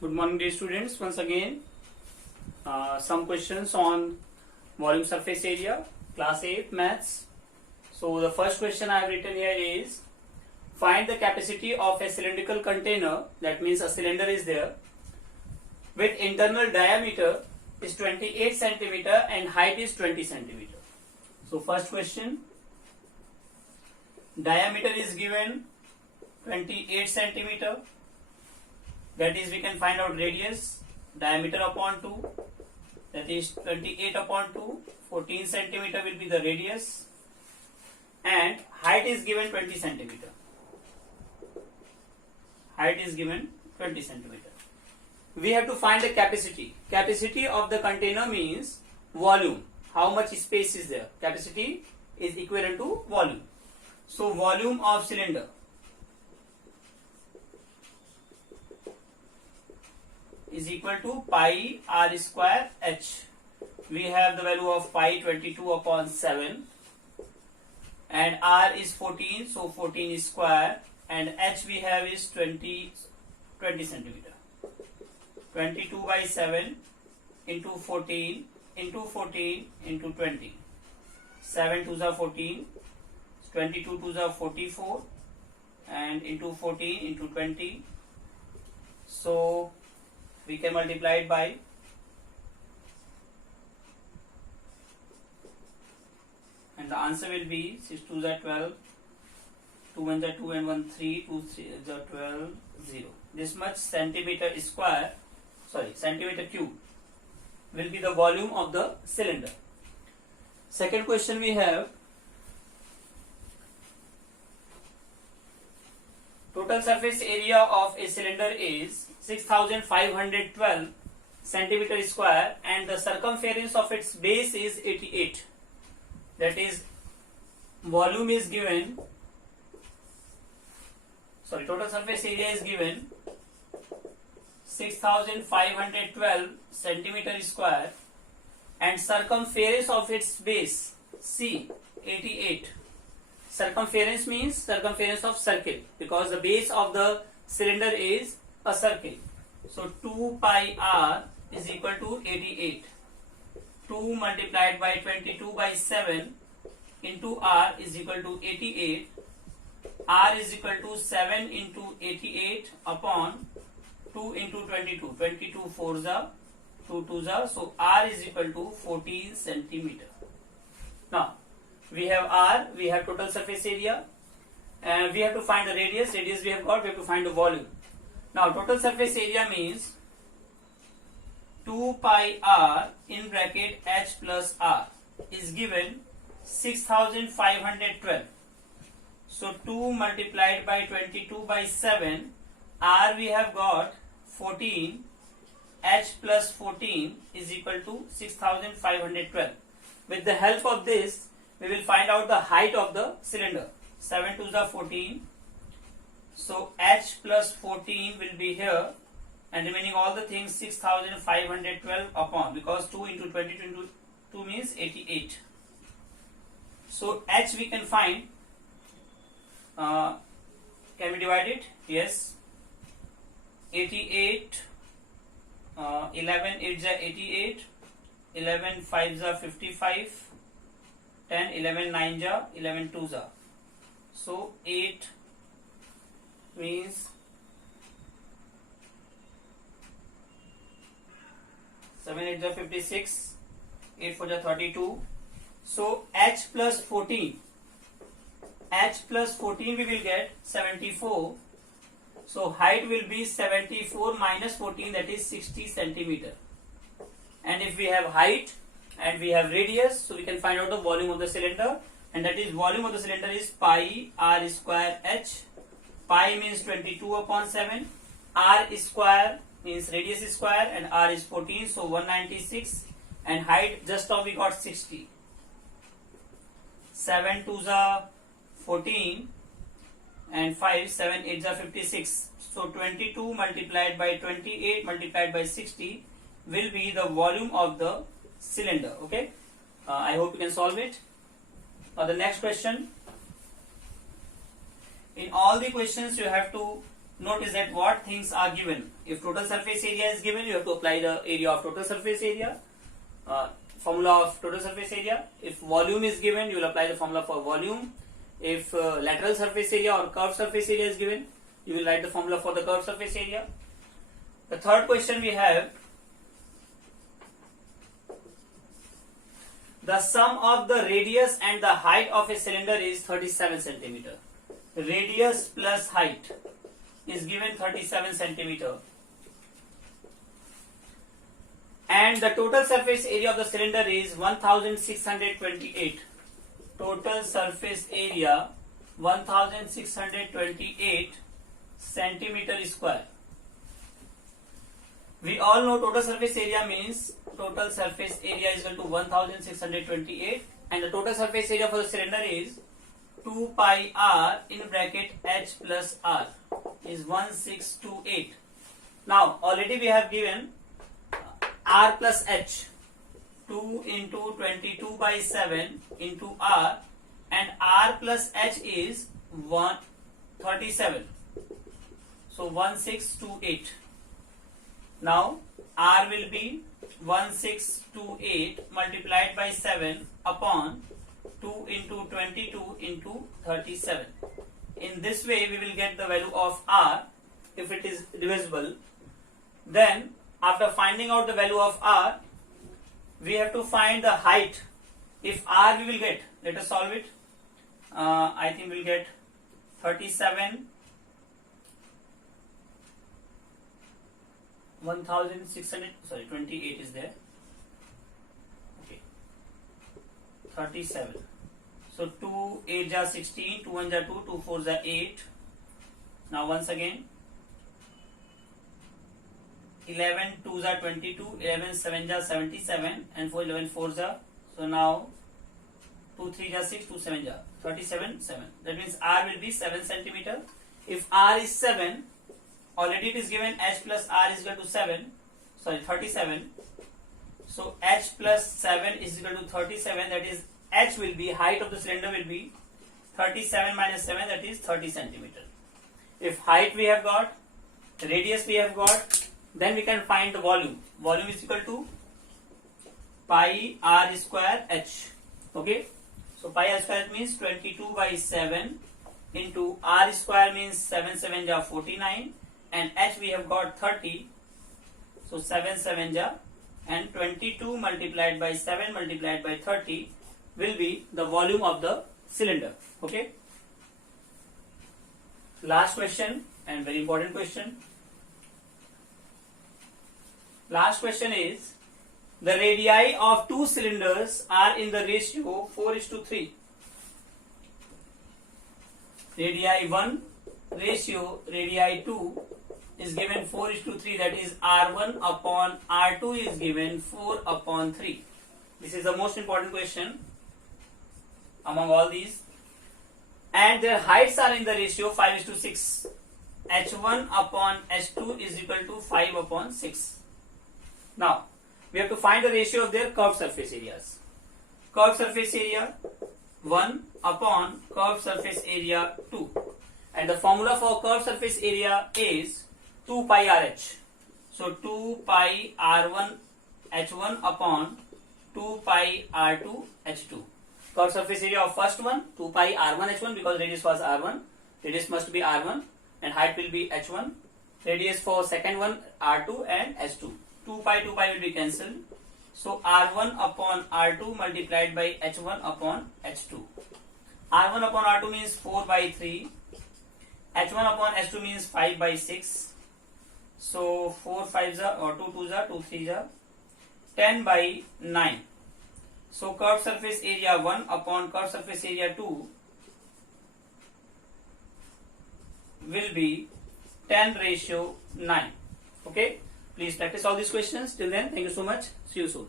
Good morning, dear students. Once again, some questions on volume surface area, class 8 maths. So the first question I have written here is, find the capacity of a cylindrical container, that means a cylinder is there, with internal diameter is 28 centimeter and height is 20 centimeter. So first question, diameter is given 28 centimeter. That is, we can find out radius, diameter upon 2, that is 28 upon 2, 14 centimeter will be the radius, and height is given 20 centimeter. Height is given 20 centimeter. We have to find the capacity. Capacity of the container means volume. How much space is there? Capacity is equivalent to volume. So volume of cylinder is equal to pi r square h. We have the value of pi 22 upon 7 and r is 14, so 14 is square, and h we have is 20 centimeter. 22 by 7 into 14 into 14 into 20. 7 2s are 14, 22 2s are 44, and into 14 into 20. So we can multiply it by and the answer will be 6 2s are 12, 2 1s are 2 and 1 3, 2 3s are 12, 0. This much centimeter square, centimeter cube will be the volume of the cylinder. Second question we have, total surface area of a cylinder is 6512 centimeter square and the circumference of its base is 88. That is, volume is given, total surface area is given 6512 centimeter square and circumference of its base C 88. Circumference means circumference of circle, because the base of the cylinder is a circle. So 2 pi r is equal to 88. 2 multiplied by 22 by 7 into r is equal to 88. R is equal to 7 into 88 upon 2 into 22. 22 4s are 2 2s are. So r is equal to 14 centimeter. Now we have r, we have total surface area, and we have to find the radius. Radius we have got, we have to find the volume. Now total surface area means 2 pi r in bracket h plus r is given 6512. So 2 multiplied by 22 by 7, r we have got 14, h plus 14 is equal to 6512. With the help of this, we will find out the height of the cylinder. 7 2s are 14. So h plus 14 will be here, and remaining all the things 6512 upon, because 2 into 22 into 2 means 88. So h we can find. Can we divide it? Yes. 88. 11 8s are 88. 11 5s are 55. 10 11 9s are 11 2s are. So 8 means 7 8s are 56. 8 4s are 32. So h plus 14. H plus 14 we will get 74. So height will be 74 minus 14, that is 60 centimeter. And if we have height and we have radius, so we can find out the volume of the cylinder, and that is volume of the cylinder is pi r square h. Pi means 22 upon 7, r square means radius is square, and r is 14, so 196, and height just now we got 60. 7 2s are 14 and 5 7 8s are 56. So 22 multiplied by 28 multiplied by 60 will be the volume of the cylinder. Okay, I hope you can solve it. The next question, in all the questions you have to notice that what things are given. If total surface area is given, you have to apply the area of total surface area, formula of total surface area. If volume is given, you will apply the formula for volume. If lateral surface area or curved surface area is given, you will write the formula for the curved surface area. The third question we have, the sum of the radius and the height of a cylinder is 37 centimeter. Radius plus height is given 37 centimeter. And the total surface area of the cylinder is 1628. Total surface area 1628 centimeter square. We all know total surface area means total surface area is equal to 1628, and the total surface area for the cylinder is 2 pi r in bracket h plus r is 1628. Now already we have given r plus h, 2 into 22 by 7 into r, and r plus h is 37. So 1628. Now r will be 1628 multiplied by 7 upon 2 into 22 into 37. In this way we will get the value of r if it is divisible. Then after finding out the value of r, we have to find the height. If r we will get, let us solve it. I think we will get 37 1600, sorry, 28 is there. Okay, 37. So 2 8 ja 16, 2 1 ja 2, 2 4 ja 8. Now once again, 11 2 ja 22, 11 7 ja 77, and 4 11 4 ja. So now 2 3 ja 6, 2 7 ja 37 7. That means r will be 7 centimeter. If r is 7, already it is given h plus r is equal to 37. So h plus 7 is equal to 37. That is, h will be, height of the cylinder will be 37 minus 7, that is 30 centimeter. If height we have got, radius we have got, then we can find the volume. Volume is equal to pi r square h. Okay, so pi r square means 22 by 7 into r square means 7 7 ja 49, and h we have got 30. So 7 7 ja, and 22 multiplied by 7 multiplied by 30 will be the volume of the cylinder. Okay, last question, and very important question. Last question is, the radii of two cylinders are in the ratio 4:3. Radii 1 ratio radii 2 is given 4:3, that is r1 upon r2 is given 4/3. This is the most important question among all these, and their heights are in the ratio 5:6. h1 upon h2 is equal to 5/6. Now we have to find the ratio of their curved surface areas. Curved surface area 1 upon curved surface area 2, and the formula for curved surface area is 2 pi rh. So 2 pi r1 h1 upon 2 pi r2 h2. Curved surface area of first one 2 pi r1 h1, because radius was r1, radius must be r1, and height will be h1. Radius for second one r2 and h2. 2 pi will be cancelled. So r1 upon r2 multiplied by h1 upon h2. r1 upon r2 means 4/3. h1 upon h2 means 5/6. So 4 5s or 2 2s 2 3s 10/9. So curved surface area 1 upon curved surface area 2 will be 10:9. Okay, please practice all these questions. Till then, thank you so much. See you soon.